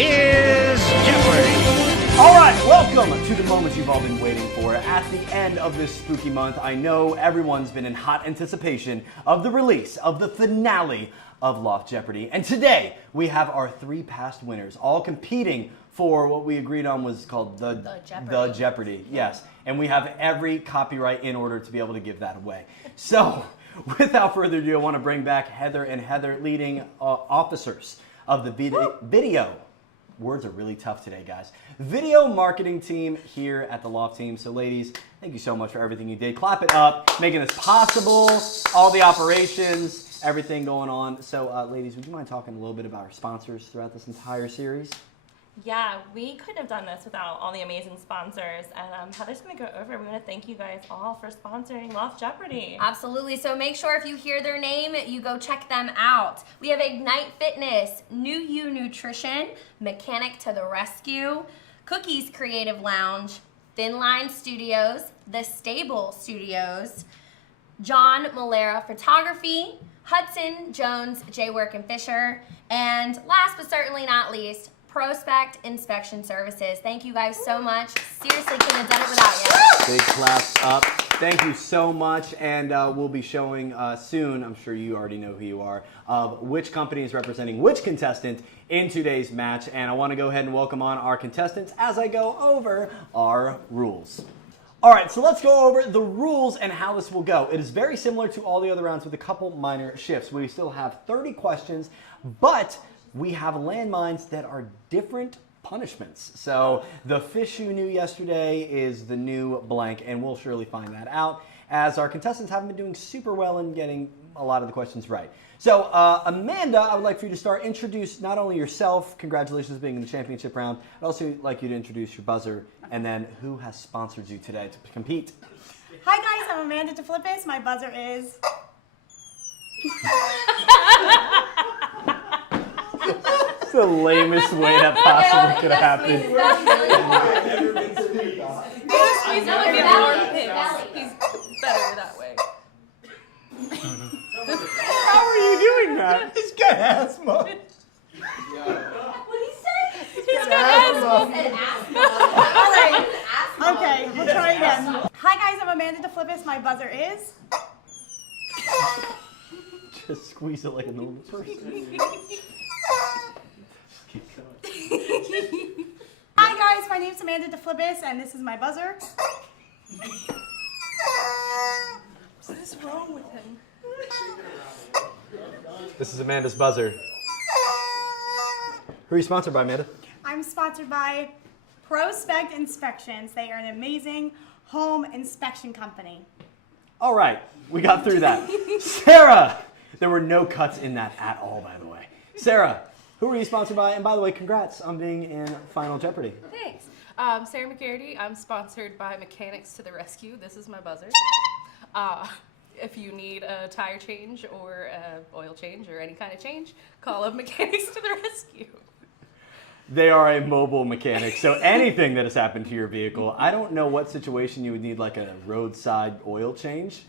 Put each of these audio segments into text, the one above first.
is Jeopardy! All right, welcome to the moment you've all been waiting for. At the end of this spooky month, I know everyone's been in hot anticipation of the release of the finale of Loft Jeopardy. And today, we have our 3 past winners, all competing for what we agreed on was called the Jeopardy. Yes, and we have every copyright in order to be able to give that away. So, without further ado, I want to bring back Heather and Heather, leading officers of the video. Words are really tough today, guys. Video marketing team here at the Loft team. So ladies, thank you so much for everything you did. Clap it up, making this possible, all the operations, everything going on. So ladies, would you mind talking a little bit about our sponsors throughout this entire series? Yeah, we couldn't have done this without all the amazing sponsors. And Heather's going to go over. We want to thank you guys all for sponsoring Loft Jeopardy. Absolutely. So make sure if you hear their name, you go check them out. We have Ignite Fitness, New You Nutrition, Mechanic to the Rescue, Cookies Creative Lounge, Thin Line Studios, The Stable Studios, John Malera Photography, Hudson Jones, J-Work and Fisher, and last but certainly not least, Prospect Inspection Services. Thank you guys so much. Seriously, couldn't have done it without you. Big claps up. Thank you so much. And we'll be showing soon, I'm sure you already know who you are, of which company is representing which contestant in today's match. And I want to go ahead and welcome on our contestants as I go over our rules. All right, so let's go over the rules and how this will go. It is very similar to all the other rounds with a couple minor shifts. We still have 30 questions, but we have landmines that are different punishments. So the fish you knew yesterday is the new blank, and we'll surely find that out as our contestants haven't been doing super well in getting a lot of the questions right. So Amanda, I would like for you to start. Introduce not only yourself, congratulations being in the championship round, I'd also like you to introduce your buzzer, and then who has sponsored you today to compete. Hi guys, I'm Amanda DeFilippis. My buzzer is... It's the lamest way that possibly could have happened. He's better that way. How are you doing that? He's got asthma. What did he say? He's got asthma. An asthma. All right. Okay, we'll try again. Hi guys, I'm Amanda DeFilippis. My buzzer is... Just squeeze it like a normal person. Hi guys, my name's Amanda DeFilippis, and this is my buzzer. What is wrong with him? This is Amanda's buzzer. Who are you sponsored by, Amanda? I'm sponsored by Prospect Inspections. They are an amazing home inspection company. All right, we got through that. Sarah! There were no cuts in that at all, by the way. Sarah, who are you sponsored by? And by the way, congrats on being in Final Jeopardy. Thanks. Sarah Mcgarity. I'm sponsored by Mechanics to the Rescue. This is my buzzer. If you need a tire change or oil change or any kind of change, call up Mechanics to the Rescue. They are a mobile mechanic, so anything that has happened to your vehicle, I don't know what situation you would need like a roadside oil change.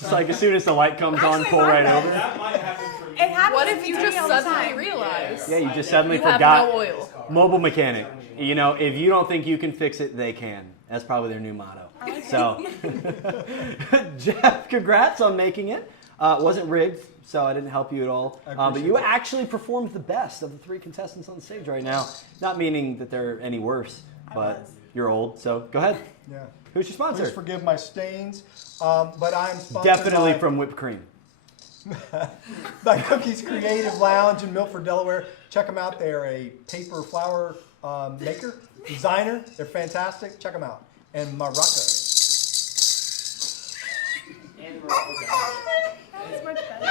Just like as soon as the light comes on, pull right over. That might happen for me. It happens What to if me you just all the suddenly time. realize Yeah, you just suddenly you have forgot. no oil? Mobile mechanic. You know, if you don't think you can fix it, they can. That's probably their new motto. So, Jeff, congrats on making it. It wasn't rigged, so I didn't help you at all. But you actually performed the best of the 3 contestants on the stage right now. Not meaning that they're any worse, but you're old, so go ahead. Yeah. Who's your sponsor? Please forgive my stains, but I'm sponsored Definitely by, from whipped cream. by Cookies Creative Lounge in Milford, Delaware. Check them out. They're a paper flower maker, designer. They're fantastic. Check them out. And Morocco. That's much better.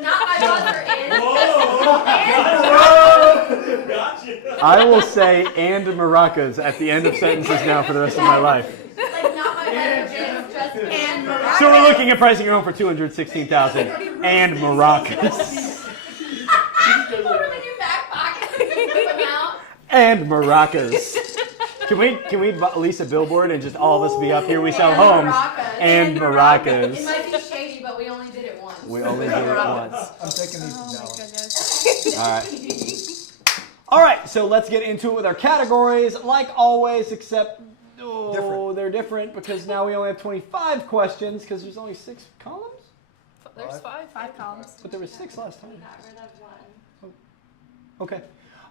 Not my buzzer is. I will say and maracas at the end of sentences now for the rest of my life. Like not my buzzer is, just and maracas. So we're looking at pricing your home for $216,000 and maracas. Put them in your back pocket. Put them out. And maracas. Can we lease a billboard and just all of us be up here? We sell homes and maracas. It might be shady, but we only did it once. We only did it once. I'm taking these Oh my now. goodness. All right. All right, so let's get into it with our categories. Like always, except they're different because now we only have 25 questions because there's only 6 columns. There's 5 columns. But there was 6 last time. Got rid of one. Okay.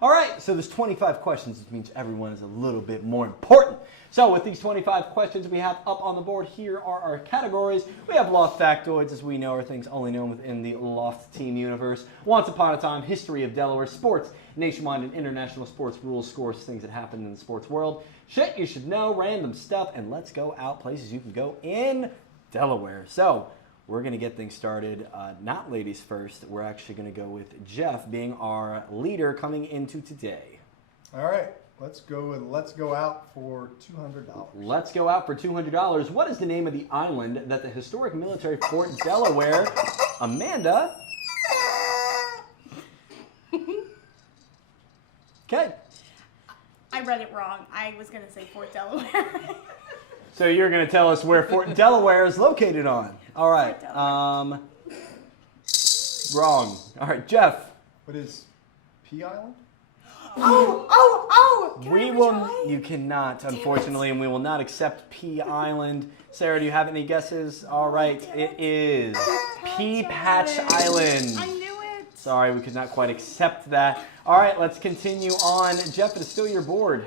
All right, so there's 25 questions, which means everyone is a little bit more important. So with these 25 questions we have up on the board, here are our categories. We have Loft Factoids, as we know, are things only known within the Loft team universe. Once Upon a Time, History of Delaware, Sports, Nationwide and International Sports, Rules, Scores, things that happen in the sports world, Shit You Should Know, Random Stuff, and Let's Go Out, places you can go in Delaware. So we're going to get things started, not ladies first. We're actually going to go with Jeff being our leader coming into today. All right, let's go out for $200. Let's go out for $200. What is the name of the island that the historic military Fort Delaware, Amanda? Okay. I read it wrong. I was going to say Fort Delaware. So you're going to tell us where Fort Delaware is located on. All right. Wrong. All right, Jeff. What is P Island? Can I have a try? You cannot, unfortunately, and we will not accept P Island. Sarah, do you have any guesses? All right, it is Pea Patch Island. I knew it. Sorry, we could not quite accept that. All right, let's continue on. Jeff, it is still your board.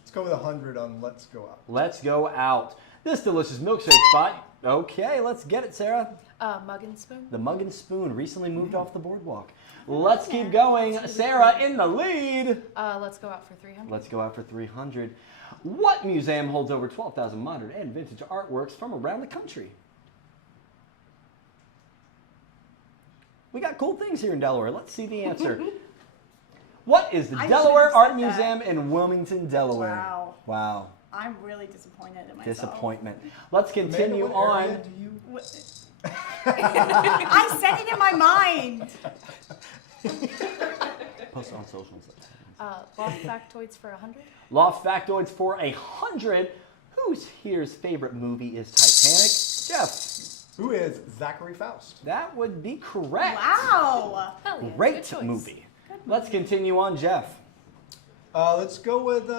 Let's go with 100 on Let's Go Out. Let's go out. This delicious milkshake spot. Okay, let's get it, Sarah. Mug and spoon. The Mug and Spoon recently moved off the boardwalk. Let's keep going. Sarah in the lead. Let's go out for 300. Let's go out for 300. What museum holds over 12,000 modern and vintage artworks from around the country? We got cool things here in Delaware. Let's see the answer. What is the I Delaware should've Art said that. Museum in Wilmington, Delaware? Wow. Wow. I'm really disappointed in myself. Disappointment. Let's continue Amanda, what on. area do you... I said it in my mind. Post on socials. Loft factoids for 100. Loft Factoids for 100. Whose here's favorite movie is Titanic? Jeff. Who is Zachary Foust? That would be correct. Wow. Hell yeah, good Great choice. movie. Let's continue on, Jeff. Let's go with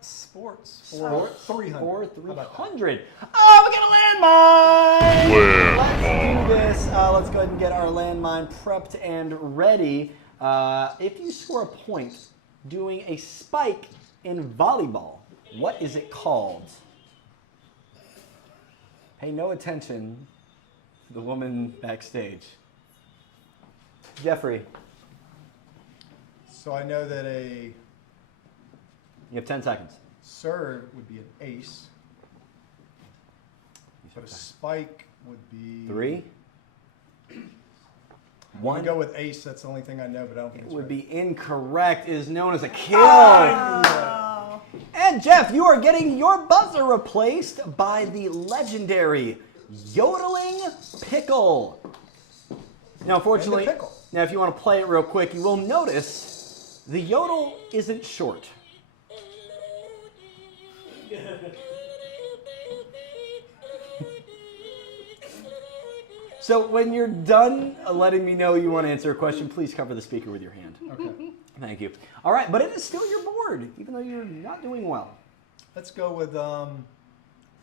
sports for 300. For How about that? 300. Oh, we got a landmine! Let's do this. Let's go ahead and get our landmine prepped and ready. If you score a point doing a spike in volleyball, what is it called? Pay no attention to the woman backstage. Jeffrey. So I know that a You have 10 seconds. serve would be an ace, but a spike would be... 3, I'm 1. gonna go with ace. That's the only thing I know, but I don't think It it's would right. be incorrect. It is known as a kill. Oh. And Jeff, you are getting your buzzer replaced by the legendary yodeling pickle. Now, unfortunately, And the pickle. now if you want to play it real quick, you will notice the yodel isn't short. So when you're done letting me know you want to answer a question, please cover the speaker with your hand. Okay. Thank you. All right, but it is still your board, even though you're not doing well. Let's go with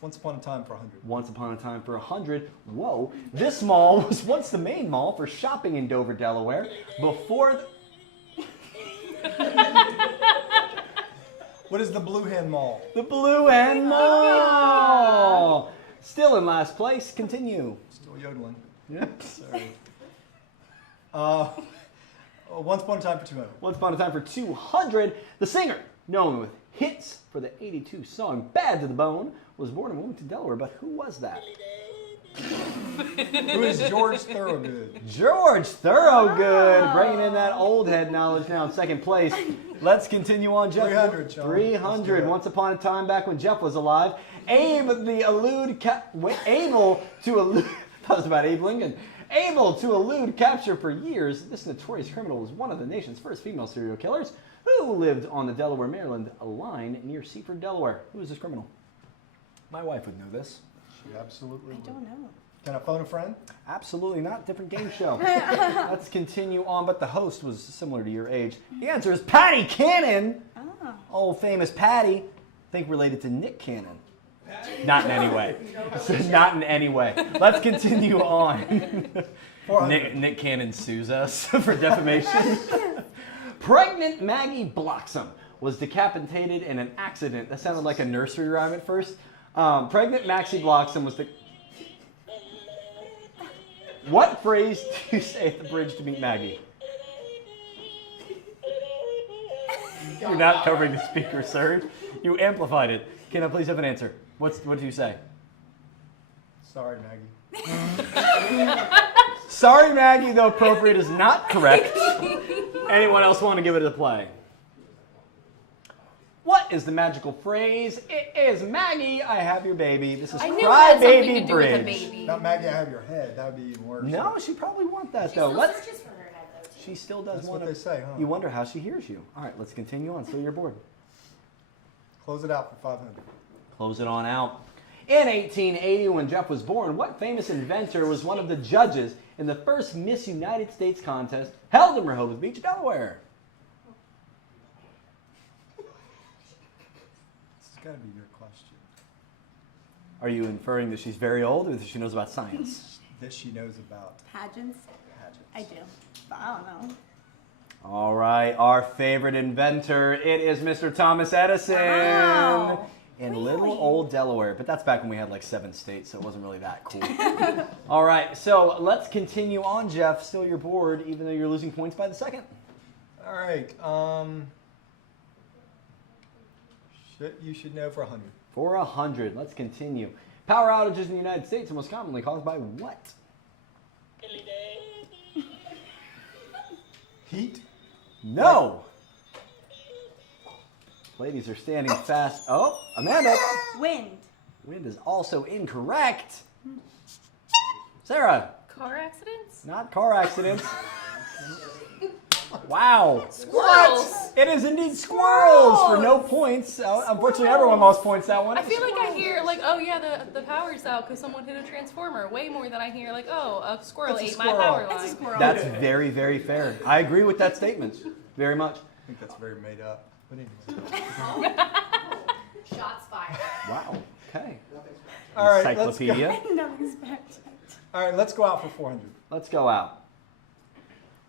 Once Upon a Time for 100. Once Upon a Time for 100. Whoa. This mall was once the main mall for shopping in Dover, Delaware, before What is the Blue Hen Mall? the Blue Hen Mall. Still in last place. Continue. Still yodeling. Yep. Sorry. Once Upon a Time for 200. Once Upon a Time for 200. The singer, known with hits for the 82 song Bad to the Bone, was born in Wilmington, Delaware, but who was that? Who is George Thorogood? George Thorogood, bringing in that old head knowledge now in second place. Let's continue on, Jeff. 300, Sean. 300. Let's do it. Once upon a time, back when Jeff was alive, able to elude I thought it was about Abe Lincoln. Able to elude capture for years, this notorious criminal was one of the nation's first female serial killers who lived on the Delaware-Maryland line near Seaford, Delaware. Who is this criminal? My wife would know this. She absolutely I would. don't know. Can I phone a friend? Absolutely not. Different game show. Let's continue on, but the host was similar to your age. The answer is Patty Cannon. Oh. Old famous Patty. Think related to Nick Cannon. Not in any way. Not in any way. Let's continue on. Nick Cannon sues us for defamation. Pregnant Maggie Bloxam was decapitated in an accident. That sounded like a nursery rhyme at first. Pregnant Maxie Bloxam was the... What phrase do you say at the bridge to meet Maggie? You're not covering the speaker, sir. You amplified it. Can I please have an answer? What do you say? Sorry, Maggie. Sorry, Maggie, though appropriate, is not correct. Anyone else want to give it a play? What is the magical phrase? It is Maggie, I have your baby. This is I knew it had something Crybaby to do with a Bridge. baby. Not Maggie, I have your head. That would be even worse. No, she probably want that though. She still does That's want what to. they say, huh? You wonder how she hears you. All right, let's continue on. Still your board. Close it out for 500. Close it on out. In 1880, when Jeff was born, what famous inventor was one of the judges in the first Miss United States contest held in Rehoboth Beach, Delaware? This has got to be your question. Are you inferring that she's very old or that she knows about science? That she knows about Pageants? pageants. I do. But I don't know. All right, our favorite inventor. It is Mr. Thomas Edison. Wow. In Really? little old Delaware, but that's back when we had like 7 states, so it wasn't really that cool. All right, so let's continue on, Jeff. Still your board, even though you're losing points by the second. All right. You should know for 100. For 100, let's continue. Power outages in the United States are most commonly caused by what? Heat. No. Ladies are standing fast. Oh, Amanda. Wind. Wind is also incorrect. Sarah. Car accidents? Not car accidents. Wow. Squirrels. It is indeed squirrels for no points. Unfortunately, everyone lost points that one. I feel like I hear like, oh yeah, the power's out because someone hit a transformer. Way more than I hear like, oh, a squirrel It's a ate my squirrel. power It's a line. squirrel. That's very, very fair. I agree with that statement. Very much. I think that's very made up. But anyway. Shots fired. Wow. Okay. All right, let's go. Encyclopedia. Nothing's back. All right, let's go out for 400. Let's go out.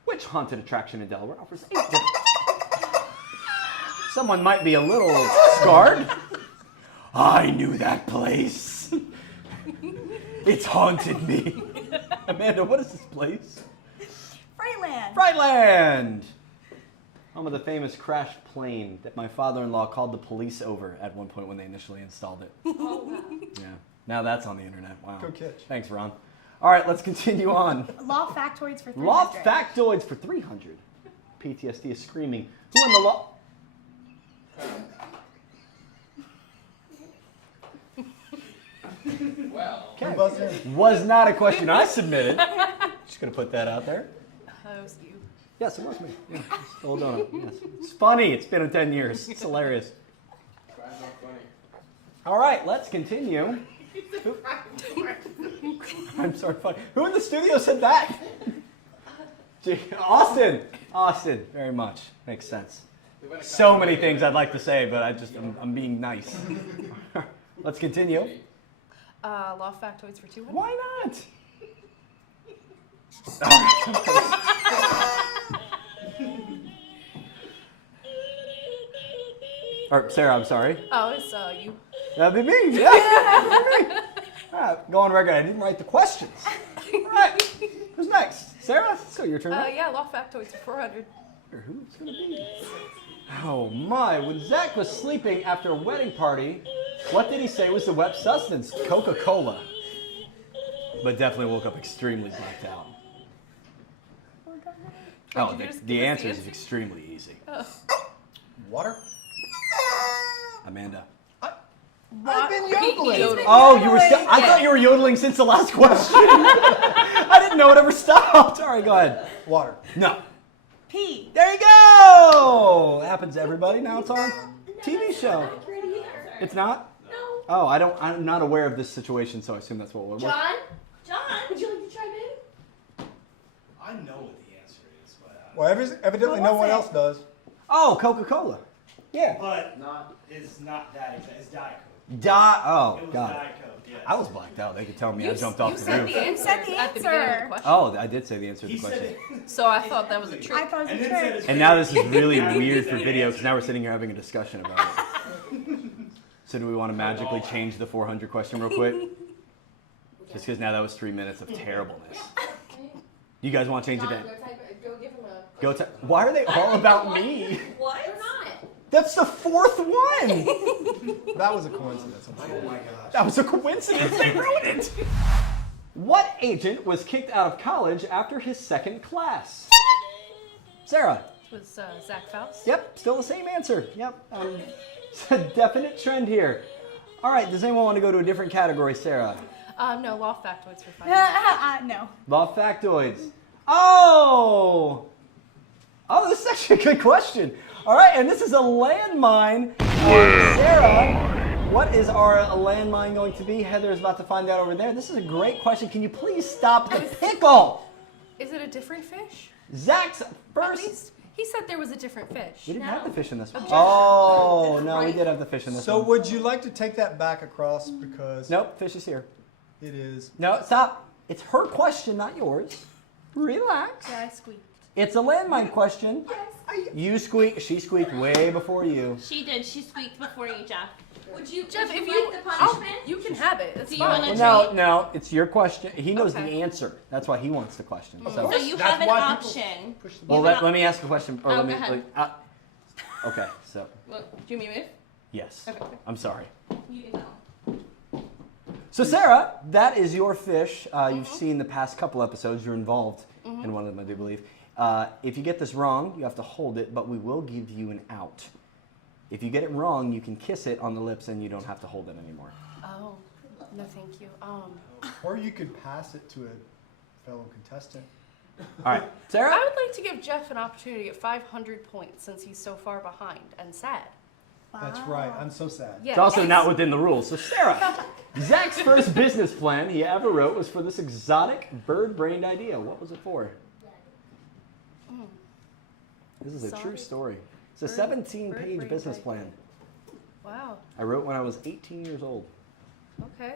Which haunted attraction in Delaware offers 8 different... Someone might be a little scarred. I knew that place. It's haunted me. Amanda, what is this place? Frightland. Frightland! Home of the famous crashed plane that my father-in-law called the police over at one point when they initially installed it. Oh, wow. Yeah. Now that's on the internet. Wow. Good catch. Thanks, Ron. All right, let's continue on. Loft factoids for 300. Loft factoids for 300. PTSD is screaming. Who in the loft? Who buzzed in? Was not a question I submitted. Just gonna put that out there. That was you. Yes, it was me. Yeah, hold on. Yes. It's funny. It's been 10 years. It's hilarious. All right, let's continue. I'm sorry. Funny. Who in the studio said that? Austin. Austin. Very much makes sense. So many things I'd like to say, but I'm being nice. Let's continue. Loft factoids for 200. Why not? Or Sarah, I'm sorry. Oh, it's you. That'd be me. Yeah. That'd be me. All right, go on record. I didn't write the questions. All right. Who's next? Sarah? So your turn. Right? Yeah, loft factoids for 400. Who it's gonna be? Oh my! When Zach was sleeping after a wedding party, what did he say was the wet substance? Coca-Cola. But definitely woke up extremely blacked out. Oh, Did you just the give us answer the is answer? extremely easy. Water? Amanda. I've been yodeling. Oh, you were still. I thought you were yodeling since the last question. I didn't know it ever stopped. All right, go ahead. Water. No. P. There you go. Happens to everybody. Now it's on TV show. It's not. No. Oh, I'm not aware of this situation, so I assume that's what we're. John? John, would you like to chime in? I know what the answer is, but Well, evidently no one else does. Oh, Coca-Cola. Yeah. it's not that exact. It's Diet Coke. Oh, It was God. Diet Coke. Yeah. I was blacked out. They could tell me I jumped off You the said roof. the answer said the at the beginning of answer. the question. Oh, I did say the answer to the He said question. it. So I thought that was a I trick. thought it was And a then said trick. his And now this is really favorite- weird for Said the video because answer. now we're sitting here having a discussion about it. So do we want to magically change the 400 question real quick? Just because now that was 3 minutes of terribleness. You guys want to change it in? Go give him a. Why are they all about me? What? They're not. That's the fourth one. That was a coincidence. I'm Oh sure. my gosh. That was a coincidence. They ruined it. What agent was kicked out of college after his second class? Sarah. It was Zach Foust. Yep, still the same answer. Yep. It's a definite trend here. All right, does anyone want to go to a different category, Sarah? No, Loft Factoids for fun. No. Loft factoids. Oh, this is actually a good question. All right, and this is a landmine. Sarah, what is our landmine going to be? Heather is about to find out over there. This is a great question. Can you please stop the pickle? Is it a different fish? Zach's At first. least he said there was a different fish. We didn't have the fish in this one. Objection. Oh, no, we did have the fish in this So one. would you like to take that back across because Nope, fish is here. it is? No, stop. It's her question, not yours. Relax. Yeah, I squeaked. It's a landmine question. You squeaked. She squeaked way before you. She did. She squeaked before you, Jeff. Would you, Jeff, would if you you, like the I'll- punishment? you can have it. It's Do you fine. wanna- Well, no, it's your question. He knows Okay. the answer. That's why he wants the question. So, So you That's have an why people option. push the well, You have let me ask a question. Or Oh, let me. go ahead. Okay, so Well, do you want me to move? yes, Okay. I'm sorry. You can tell. So Sarah, that is your fish. You've seen the past couple episodes. You're involved in one of them, I do believe. If you get this wrong, you have to hold it, but we will give you an out. If you get it wrong, you can kiss it on the lips and you don't have to hold it anymore. Oh, no, thank you. Or you could pass it to a fellow contestant. All right, Sarah? I would like to give Jeff an opportunity at 500 points since he's so far behind and sad. That's right. I'm so sad. Yeah. It's also not within the rules. So Sarah, Zach's first business plan he ever wrote was for this exotic bird-brained idea. What was it for? This is a true Exotic story. It's a 17-page bird-brained business idea. plan. Wow. I wrote when I was 18 years old. Okay.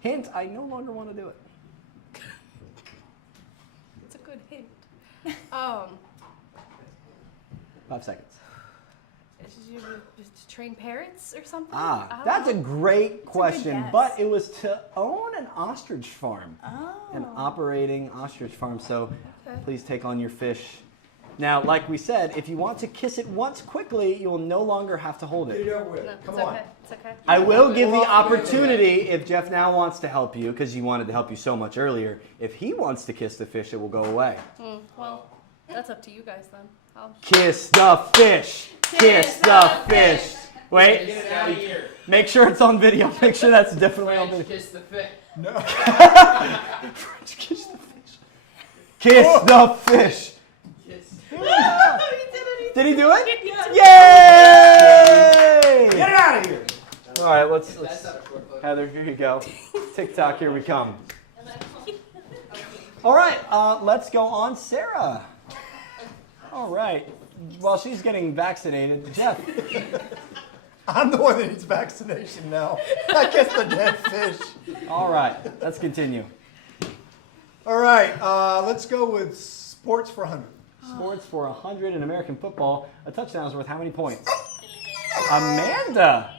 Hint, I no longer want to do it. It's a good hint. 5 seconds. Is you to train parrots or something? Ah, I don't that's a know. great question, guess. but it was to own an ostrich farm. Oh. An operating ostrich farm. So Okay. please take on your fish. Now, like we said, if you want to kiss it once quickly, you will no longer have to hold Get it it. over with. No, Come it's on. okay. It's okay. I will give the opportunity if Jeff now wants to help you, because he wanted to help you so much earlier. If he wants to kiss the fish, it will go away. Well, that's up to you guys then. Kiss the fish. Kiss the fish. Wait. Get it out of here. Make sure it's on video. Make sure that's definitely on French video. kiss the fish. No. French kiss the fish. Kiss the fish. Kiss. Did he do it? Yay! Get it out of here. All right, let's That's not a short photo. Heather, here you go. TikTok, here we come. All right, let's go on Sarah. All right, while she's getting vaccinated, Jeff. I'm the one that needs vaccination now. I kiss the dead fish. All right, let's continue. All right, let's go with sports for 100. Sports for 100 in American football. A touchdown is worth how many points? Amanda.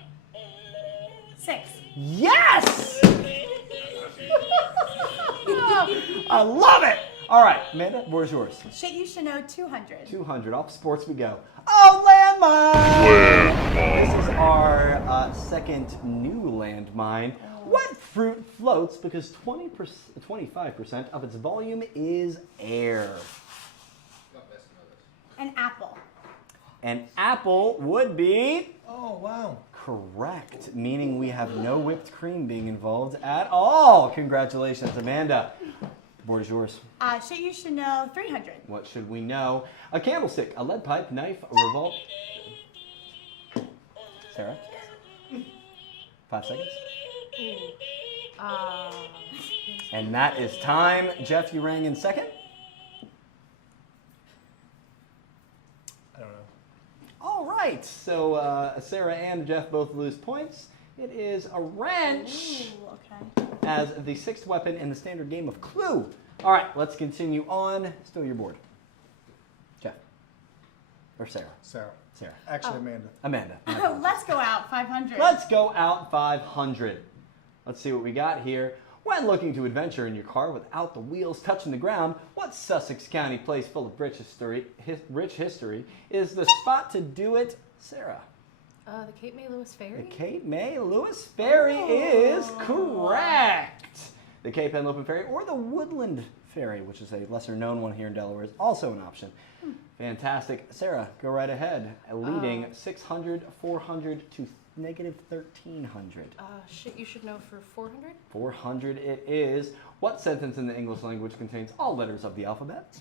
6. Yes! I love it. All right, Amanda, where's yours? Shit you should know 200. 200. Off sports we go. Oh, landmine! This is our second new landmine. What fruit floats because 25% of its volume is air? An apple. An apple would be Oh, wow. correct, meaning we have no whipped cream being involved at all. Congratulations, Amanda. The board is yours. Shit you should know 300. What should we know? A candlestick, a lead pipe, knife, a revolver. Sarah? 5 seconds. Uh, And that is time. Jeff, you rang in second. I don't know. All right. So Sarah and Jeff both lose points. It is a wrench Ooh, okay. as the 6th weapon in the standard game of Clue. All right, let's continue on. Still your board. Jeff. Or Sarah. Sarah. Sarah. Actually, Amanda. Amanda. Let's go out 500. Let's go out 500. Let's see what we got here. When looking to adventure in your car without the wheels touching the ground, what Sussex County place full of rich history is the spot to do it? Sarah. the Cape May Lewis Ferry? The Cape May Lewis Ferry is correct. The Cape Henlopen Ferry or the Woodland Ferry, which is a lesser known one here in Delaware, is also an option. Fantastic. Sarah, go right ahead. Leading 600, 400 to negative 1,300. Shit you should know for 400? 400 it is. What sentence in the English language contains all letters of the alphabet?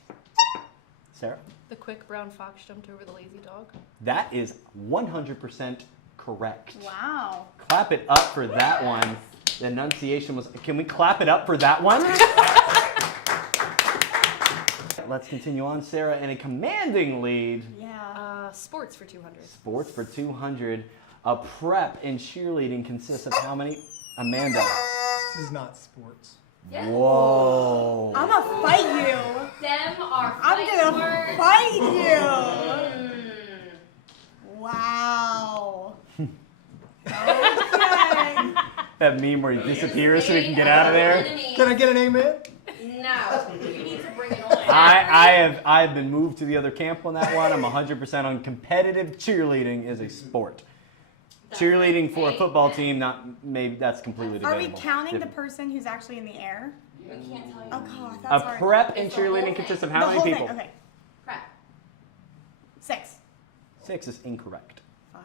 Sarah? The quick brown fox jumped over the lazy dog. That is 100% correct. Wow. Clap it up for that one. The enunciation was... Can we clap it up for that one? Let's continue on. Sarah in a commanding lead. Yeah. Sports for 200. Sports for 200. A prep in cheerleading consists of how many? Amanda. This is not sports. Yeah. Whoa. I'm gonna fight you. Them are I'm fight gonna words. fight you. Mm. Wow. Okay. That meme where he disappears so he can get out of there. Can I get an amen? No. You need to bring it on. I have been moved to the other camp on that one. I'm 100% on competitive cheerleading is a sport. Cheerleading for a football team, not maybe that's completely Are debatable. we counting the Different. person who's actually in the air? I can't tell you. Oh god, A that's hard. prep in It's the whole cheerleading thing. consists of The how many whole people? thing. Okay. Crap. 6. 6 is incorrect. 5.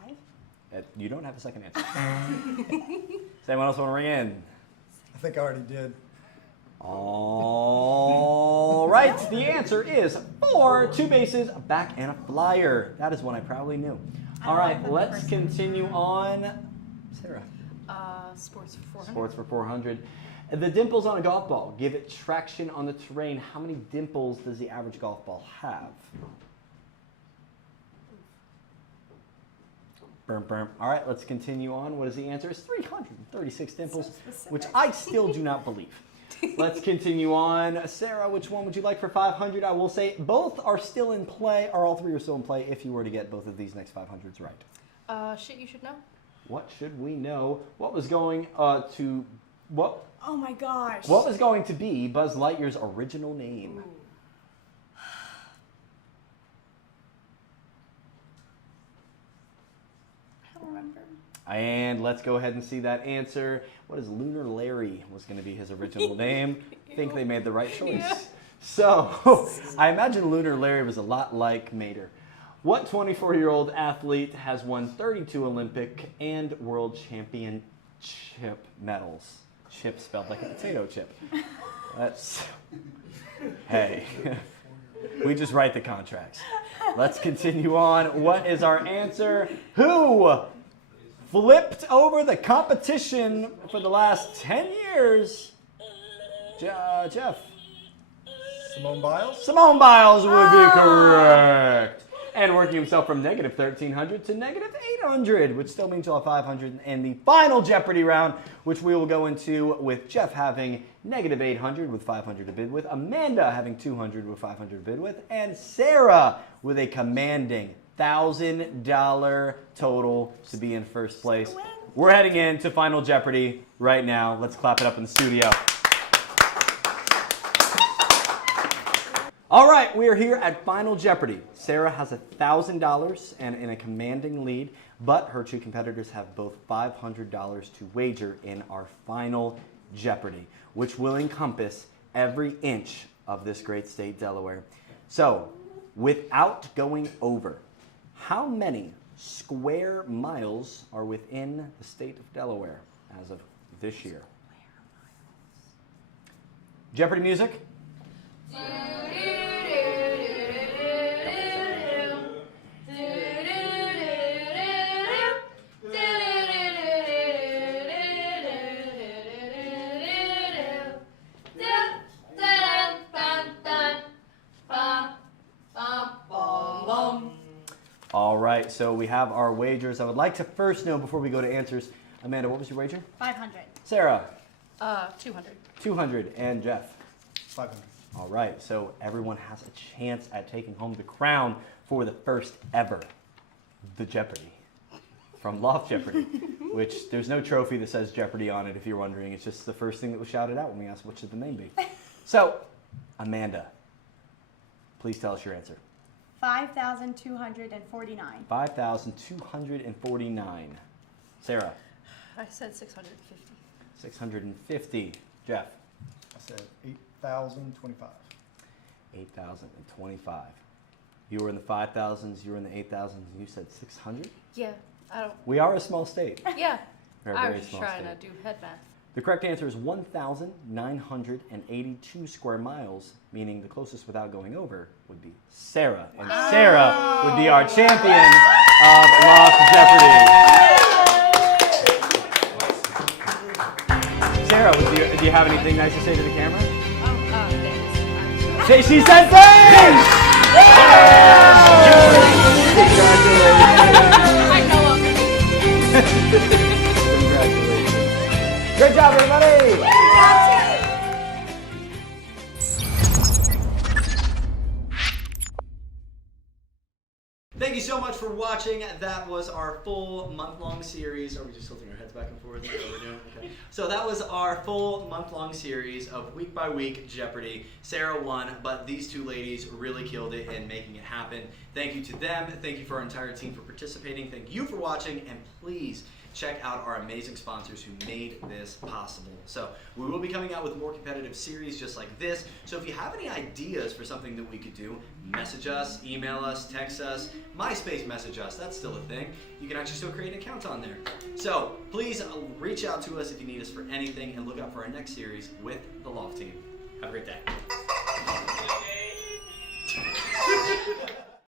You don't have a second answer. Does anyone else want to ring in? I think I already did. All right, the answer is 4, 2 bases, a back, and a flyer. That is one I probably knew. All right, let's continue on. Sarah. Sports for 400. Sports for 400. The dimples on a golf ball give it traction on the terrain. How many dimples does the average golf ball have? Burm, burm. All right, let's continue on. What is the answer? It's 336 dimples, So specific. which I still do not believe. Let's continue on. Sarah, which one would you like for 500? I will say both are still in play, or all three are still in play if you were to get both of these next 500s right. Shit you should know. What should we know? What was going what Oh my gosh. What was going to be Buzz Lightyear's original name? I don't remember. And let's go ahead and see that answer. What is Lunar Larry was going to be his original name? I think they made the right choice. Yeah. So, I imagine Lunar Larry was a lot like Mater. What 24-year-old athlete has won 32 Olympic and World Championship medals? Chip spelled like a potato chip. That's... Hey. We just write the contracts. Let's continue on. What is our answer? Who flipped over the competition for the last 10 years? Jeff. Simone Biles? Simone Biles would be correct. And working himself from negative 1,300 to negative 800, which still means you'll have 500 in the final Jeopardy round, which we will go into with Jeff having negative 800 with 500 to bid with, Amanda having 200 with 500 to bid with, and Sarah with a commanding $1,000 total to be in first place. We're heading into Final Jeopardy right now. Let's clap it up in the studio. All right, we are here at Final Jeopardy. Sarah has $1,000 and in a commanding lead, but her two competitors have both $500 to wager in our Final Jeopardy, which will encompass every inch of this great state, Delaware. So, without going over, how many square miles are within the state of Delaware as of this year? Jeopardy music. right, so we have our wagers. I would like to first know, before we go to answers, Amanda, what was your wager? 500. Sarah? 200. 200. And Jeff? 500. All right, so everyone has a chance at taking home the crown for the first ever, the Jeopardy, from Loft Jeopardy, which there's no trophy that says Jeopardy on it, if you're wondering. It's just the first thing that was shouted out when we asked what should the name be. So, Amanda, please tell us your answer. 5,249. 5,249. Sarah? I said 650. 650. Jeff? I said 8,025. 8,025. You were in the 5,000s, you were in the 8,000s, and you said 600? Yeah, I don't. We are a small state. Yeah, We're a I very was just small trying state. to do head math. The correct answer is 1,982 square miles, meaning the closest without going over would be Sarah. And Sarah would be our champion of Loft Jeopardy. Sarah, do you have anything nice to say to the camera? Thanks. She said thanks! I know I'm Congratulations. Great job, everybody! Thank you so much for watching. That was our full month-long series. Are we just tilting our heads back and forth? Is that what we're doing? Okay. So that was our full month-long series of week-by-week Jeopardy. Sarah won, but these two ladies really killed it in making it happen. Thank you to them. Thank you for our entire team for participating. Thank you for watching, and please check out our amazing sponsors who made this possible. So we will be coming out with more competitive series just like this. So if you have any ideas for something that we could do, message us, email us, text us, MySpace message us. That's still a thing. You can actually still create an account on there. So please reach out to us if you need us for anything, and look out for our next series with the Loft team. Have a great day.